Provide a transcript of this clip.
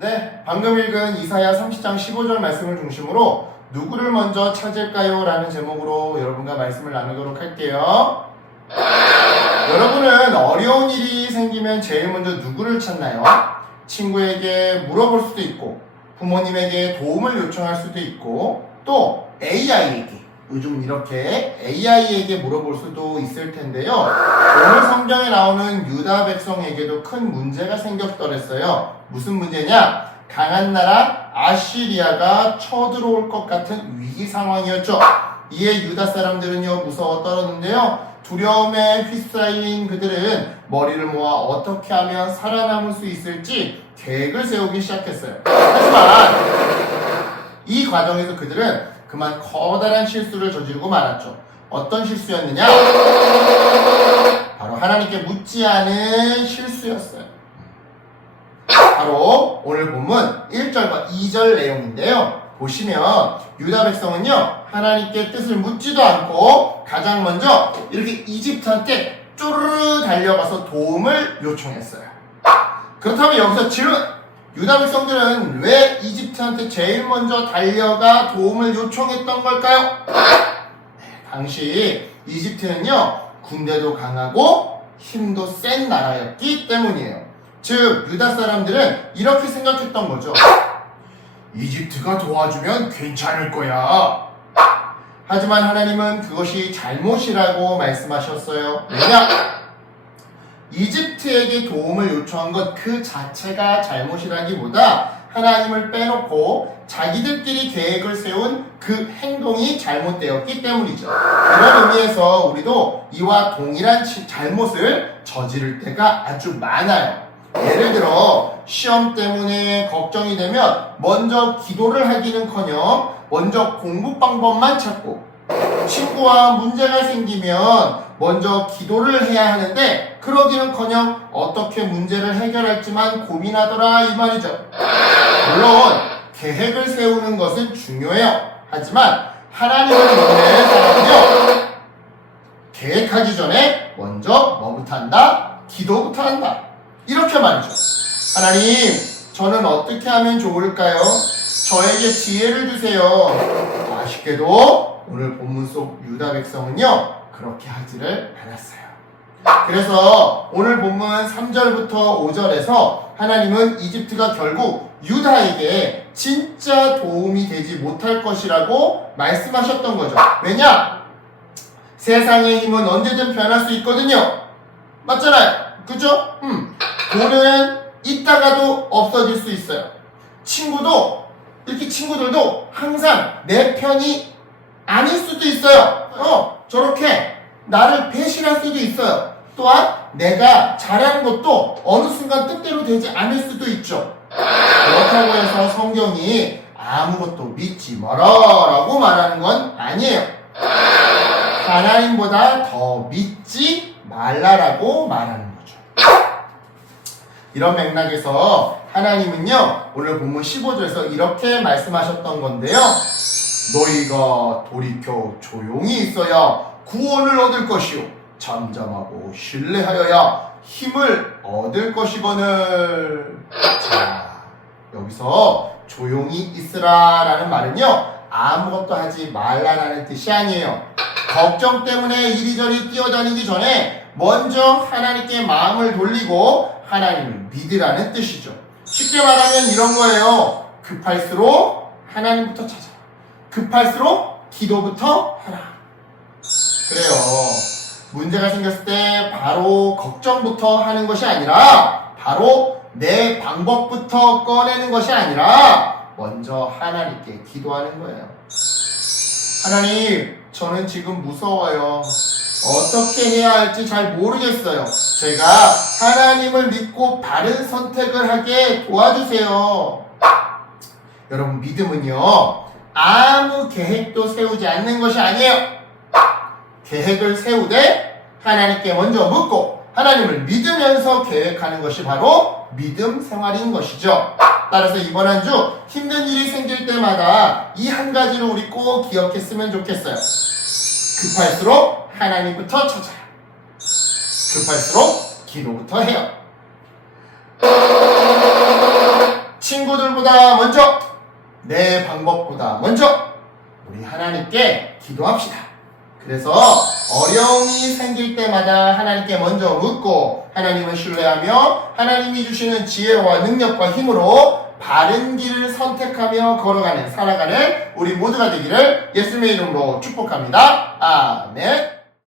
네, 방금 읽은 이사야 30장 15절 말씀을 중심으로 누구를 먼저 찾을까요? 라는 제목으로 여러분과 말씀을 나누도록 할게요. 여러분은 어려운 일이 생기면 제일 먼저 누구를 찾나요? 친구에게 물어볼 수도 있고, 부모님에게 도움을 요청할 수도 있고, 또 AI에게, 요즘 이렇게 AI에게 물어볼 수도 있을 텐데요. 오늘 성경에 나오는 유다 백성에게도 큰 문제가 생겼더랬어요. 무슨 문제냐? 강한 나라 아시리아가 쳐들어올 것 같은 위기 상황이었죠. 이에 유다 사람들은요 무서워 떨었는데요. 두려움에 휩싸인 그들은 머리를 모아 어떻게 하면 살아남을 수 있을지 계획을 세우기 시작했어요. 하지만 이 과정에서 그들은 그만 커다란 실수를 저지르고 말았죠. 어떤 실수였느냐? 바로 하나님께 묻지 않은 실수였어요. 바로 오늘 본문 1절과 2절 내용인데요. 보시면 유다 백성은요 하나님께 뜻을 묻지도 않고 가장 먼저 이렇게 이집트한테 쪼르르 달려가서 도움을 요청했어요. 그렇다면 여기서 질문! 유다 백성들은 왜 이집트한테 제일 먼저 달려가 도움을 요청했던 걸까요? 당시 이집트는요 군대도 강하고 힘도 센 나라였기 때문이에요. 즉 유다 사람들은 이렇게 생각했던 거죠. 이집트가 도와주면 괜찮을 거야. 하지만 하나님은 그것이 잘못이라고 말씀하셨어요. 왜냐? 이집트에게 도움을 요청한 것 그 자체가 잘못이라기보다 하나님을 빼놓고 자기들끼리 계획을 세운 그 행동이 잘못되었기 때문이죠. 이런 의미에서 우리도 이와 동일한 잘못을 저지를 때가 아주 많아요. 예를 들어 시험 때문에 걱정이 되면 먼저 기도를 하기는커녕 먼저 공부 방법만 찾고, 친구와 문제가 생기면 먼저 기도를 해야 하는데 그러기는커녕 어떻게 문제를 해결할지만 고민하더라 이 말이죠. 물론 계획을 세우는 것은 중요해요. 하지만 하나님을 믿는 사람은요 계획하기 전에 먼저 뭐부터 한다? 기도부터 한다. 이렇게 말이죠. 하나님, 저는 어떻게 하면 좋을까요? 저에게 지혜를 주세요. 아쉽게도 오늘 본문 속 유다 백성은요 그렇게 하지를 않았어요. 그래서 오늘 본문 3절부터 5절에서 하나님은 이집트가 결국 유다에게 진짜 도움이 되지 못할 것이라고 말씀하셨던 거죠. 왜냐? 세상의 힘은 언제든 변할 수 있거든요. 맞잖아요. 그죠? 돈은 있다가도 없어질 수 있어요. 친구들도 항상 내 편이 아닐 수도 있어요. 저렇게 나를 배신할 수도 있어요. 또한 내가 잘하는 것도 어느 순간 뜻대로 되지 않을 수도 있죠. 그렇다고 해서 성경이 아무것도 믿지 마라 라고 말하는 건 아니에요. 하나님보다 더 믿지 말라라고 말하는 거죠. 이런 맥락에서 하나님은요 오늘 본문 15절에서 이렇게 말씀하셨던 건데요. 너희가 돌이켜 조용히 있어야 구원을 얻을 것이요 잠잠하고 신뢰하여야 힘을 얻을 것이거늘. 자, 여기서 조용히 있으라 라는 말은요 아무것도 하지 말라라는 뜻이 아니에요. 걱정 때문에 이리저리 뛰어다니기 전에 먼저 하나님께 마음을 돌리고 하나님을 믿으라는 뜻이죠. 쉽게 말하면 이런 거예요. 급할수록 하나님부터 찾아라. 급할수록 기도부터 하라. 그래요. 문제가 생겼을 때 바로 걱정부터 하는 것이 아니라, 바로 내 방법부터 꺼내는 것이 아니라 먼저 하나님께 기도하는 거예요. 하나님, 저는 지금 무서워요. 어떻게 해야 할지 잘 모르겠어요. 제가 하나님을 믿고 바른 선택을 하게 도와주세요. 여러분, 믿음은요 아무 계획도 세우지 않는 것이 아니에요. 계획을 세우되 하나님께 먼저 묻고 하나님을 믿으면서 계획하는 것이 바로 믿음 생활인 것이죠. 따라서 이번 한 주 힘든 일이 생길 때마다 이 한 가지를 우리 꼭 기억했으면 좋겠어요. 급할수록 하나님부터 찾아요. 급할수록 기도부터 해요. 친구들 생각보다 먼저, 내 방법보다 먼저 우리 하나님께 기도합시다. 그래서 어려움이 생길 때마다 하나님께 먼저 묻고 하나님을 신뢰하며 하나님이 주시는 지혜와 능력과 힘으로 바른 길을 선택하며 걸어가는, 살아가는 우리 모두가 되기를 예수님의 이름으로 축복합니다. 아멘.